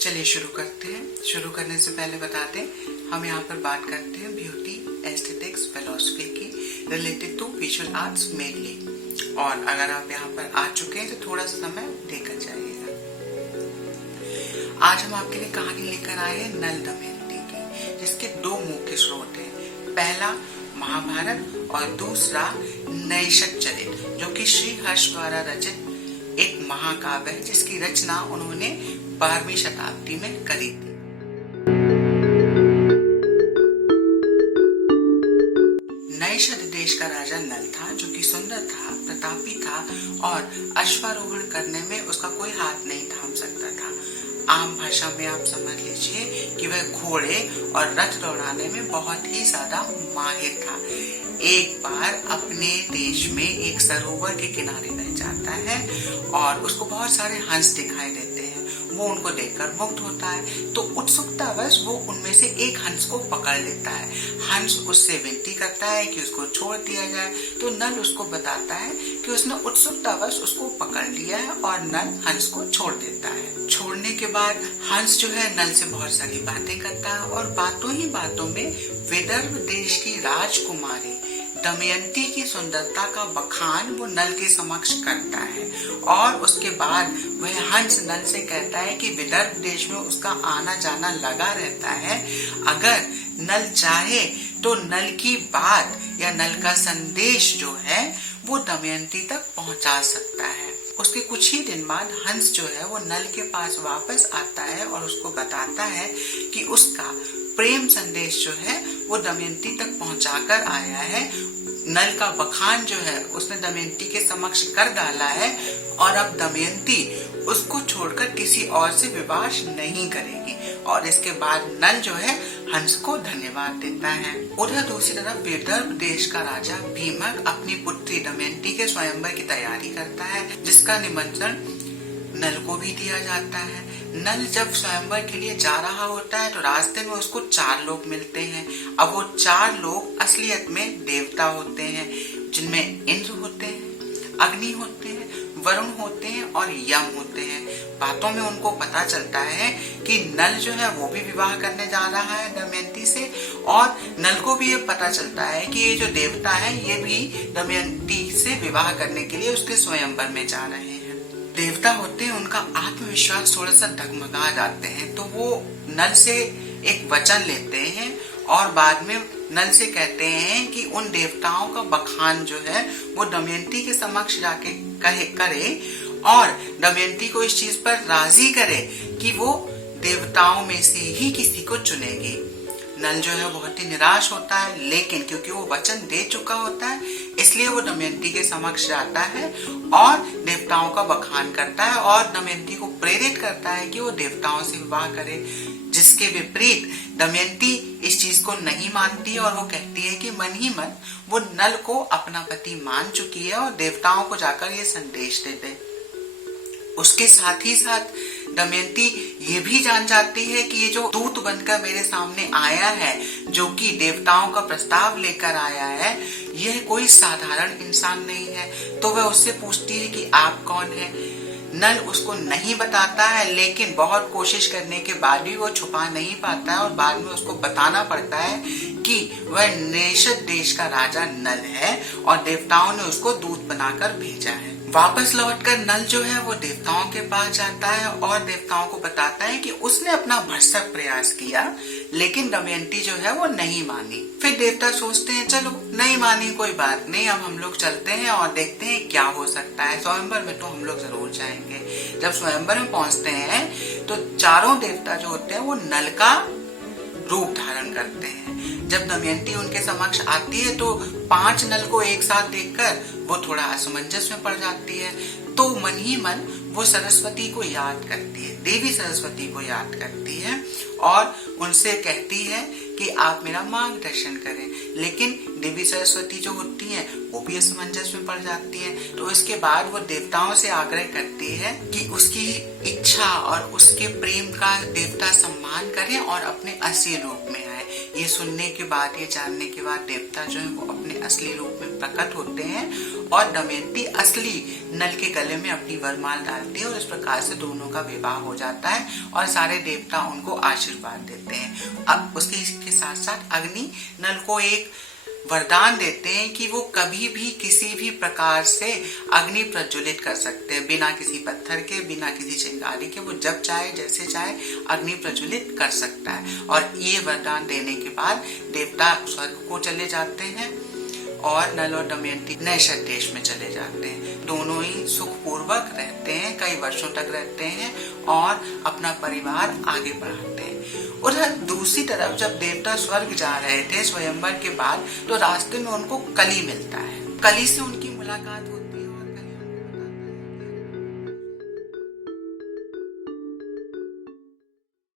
चलिए शुरू करते हैं। शुरू करने से पहले बता दें, हम यहाँ पर बात करते हैं ब्यूटी एस्थेटिक्स फिलॉसफी की related to visual arts mainly. और अगर आप यहाँ पर आ चुके हैं तो थोड़ा सा समय देकर जाइएगा। आज हम आपके लिए कहानी लेकर आए हैं नल दमयंती की, जिसके दो मुख्य स्रोत हैं। पहला महाभारत और दूसरा नैषधचरित, जो कि श्री हर्ष द्वारा रचित एक महाकाव्य है, जिसकी रचना उन्होंने 12वीं शताब्दी में करी थी। नैषध देश का राजा नल था, जो कि सुंदर था, प्रतापी था और अश्वारोहण करने में उसका कोई हाथ नहीं थाम सकता था। आम भाषा में आप समझ लीजिए कि वह घोड़े और रथ दौड़ाने में बहुत ही ज्यादा माहिर था। एक बार अपने देश में एक सरोवर के किनारे रह जाता है और उसको बहुत सारे हंस दिखाई देते हैं। वो उनको देखकर मुग्ध होता है, तो उत्सुकतावश वो उनमें से एक हंस को पकड़ लेता है। हंस उससे विनती करता है कि उसको छोड़ दिया जाए, तो नल उसको बताता है कि उसने उत्सुकतावश उसको पकड़ लिया है और नल हंस को छोड़ देता है। छोड़ने के बाद हंस जो है नल से बहुत सारी बातें करता है और बातों ही बातों में विदर्भ देश की राजकुमारी दमयंती की सुंदरता का बखान वो नल के समक्ष करता है। और उसके बाद वह हंस नल से कहता है कि विदर्भ देश में उसका आना जाना लगा रहता है। अगर नल चाहे तो नल की बात या नल का संदेश जो है वो दमयंती तक पहुंचा सकता है। उसके कुछ ही दिन बाद हंस जो है वो नल के पास वापस आता है और उसको बताता है कि उसका प्रेम संदेश जो है वो दमयंती तक पहुंचाकर आया है। नल का बखान जो है उसने दमयंती के समक्ष कर डाला है और अब दमयंती उसको छोड़कर किसी और से विवाह नहीं करेगी। और इसके बाद नल जो है हंस को धन्यवाद देता है। उधर दूसरी तरफ विदर्भ देश का राजा भीमक अपनी पुत्री दमयंती के स्वयंवर की तैयारी करता है, जिसका निमंत्रण नल को भी दिया जाता है। नल जब स्वयंवर के लिए जा रहा होता है तो रास्ते में उसको 4 लोग मिलते हैं। अब वो 4 लोग असलियत में देवता होते हैं, जिनमें इंद्र होते हैं, अग्नि होते हैं, वरुण होते हैं और यम होते हैं। बातों में उनको पता चलता है कि नल जो है वो भी विवाह करने जा रहा है दमयंती से, और नल को भी ये पता चलता है कि ये जो देवता है ये भी दमयंती से विवाह करने के लिए उसके स्वयंवर में जा रहे हैं। देवता होते हैं, उनका आत्मविश्वास थोड़ा सा डगमगा जाते हैं, तो वो नल से एक वचन लेते हैं और बाद में नल से कहते हैं कि उन देवताओं का बखान जो है वो दमयंती के समक्ष जाके करे और दमयंती को इस चीज पर राजी करे कि वो देवताओं में से ही किसी को चुनेगी। नल जो है बहुत ही निराश होता है, लेकिन क्योंकि वो वचन दे चुका होता है इसलिए वो दमयंती के समक्ष जाता है और देवताओं का बखान करता है और दमयंती को प्रेरित करता है कि वो देवताओं से विवाह करे। जिसके विपरीत दमयंती इस चीज को नहीं मानती और वो कहती है कि मन ही मन वो नल को अपना पति मान चुकी है और देवताओं को जाकर ये संदेश दे दे। उसके साथ ही साथ दमयंती ये भी जान जाती है कि ये जो दूत बनकर मेरे सामने आया है, जो कि देवताओं का प्रस्ताव लेकर आया है, यह कोई साधारण इंसान नहीं है। तो वह उससे पूछती है कि आप कौन है। नल उसको नहीं बताता है, लेकिन बहुत कोशिश करने के बाद भी वो छुपा नहीं पाता है और बाद में उसको बताना पड़ता है कि वह नैषध देश का राजा नल है और देवताओं ने उसको दूत बनाकर भेजा है। वापस लौटकर नल जो है वो देवताओं के पास जाता है और देवताओं को बताता है कि उसने अपना भरसक प्रयास किया, लेकिन दमयंती जो है वो नहीं मानी। फिर देवता सोचते हैं चलो नहीं मानी कोई बात नहीं, अब हम लोग चलते हैं और देखते हैं क्या हो सकता है। स्वयंवर में तो हम लोग जरूर जाएंगे। जब स्वयंवर में पहुंचते हैं तो चारों देवता जो होते हैं वो नल का रूप धारण करते हैं। जब दमयंती उनके समक्ष आती है तो 5 नल को एक साथ देखकर वो थोड़ा असमंजस में पड़ जाती है। तो मन ही मन वो सरस्वती को याद करती है, देवी सरस्वती को याद करती है और उनसे कहती है कि आप मेरा मार्गदर्शन करें। लेकिन देवी सरस्वती जो होती हैं वो भी असमंजस में पड़ जाती हैं। तो इसके बाद वो देवताओं से आग्रह करती है कि उसकी इच्छा और उसके प्रेम का देवता सम्मान करें और अपने असली रूप में आए, ये सुनने के बाद, ये जानने के बाद देवता जो है वो अपने असली रूप में प्रकट होते हैं और दमयंती असली नल के गले में अपनी वरमाल डालती है और इस प्रकार से दोनों का विवाह हो जाता है और सारे देवता उनको आशीर्वाद देते हैं। अब उसके साथ साथ अग्नि नल को एक वरदान देते हैं कि वो कभी भी किसी भी प्रकार से अग्नि प्रज्वलित कर सकते हैं, बिना किसी पत्थर के, बिना किसी चिंगारी के। वो जब चाहे जैसे चाहे अग्नि प्रज्वलित कर सकता है। और ये वरदान देने के बाद देवता स्वर्ग को चले जाते हैं और नल और दमयंती नैषध देश में चले जाते हैं। दोनों ही सुखपूर्वक रहते हैं, कई वर्षों तक रहते हैं और अपना परिवार आगे बढ़ाते हैं। उधर दूसरी तरफ जब देवता स्वर्ग जा रहे थे स्वयंवर के बाद, तो रास्ते में उनको कली मिलता है। कली से उनकी मुलाकात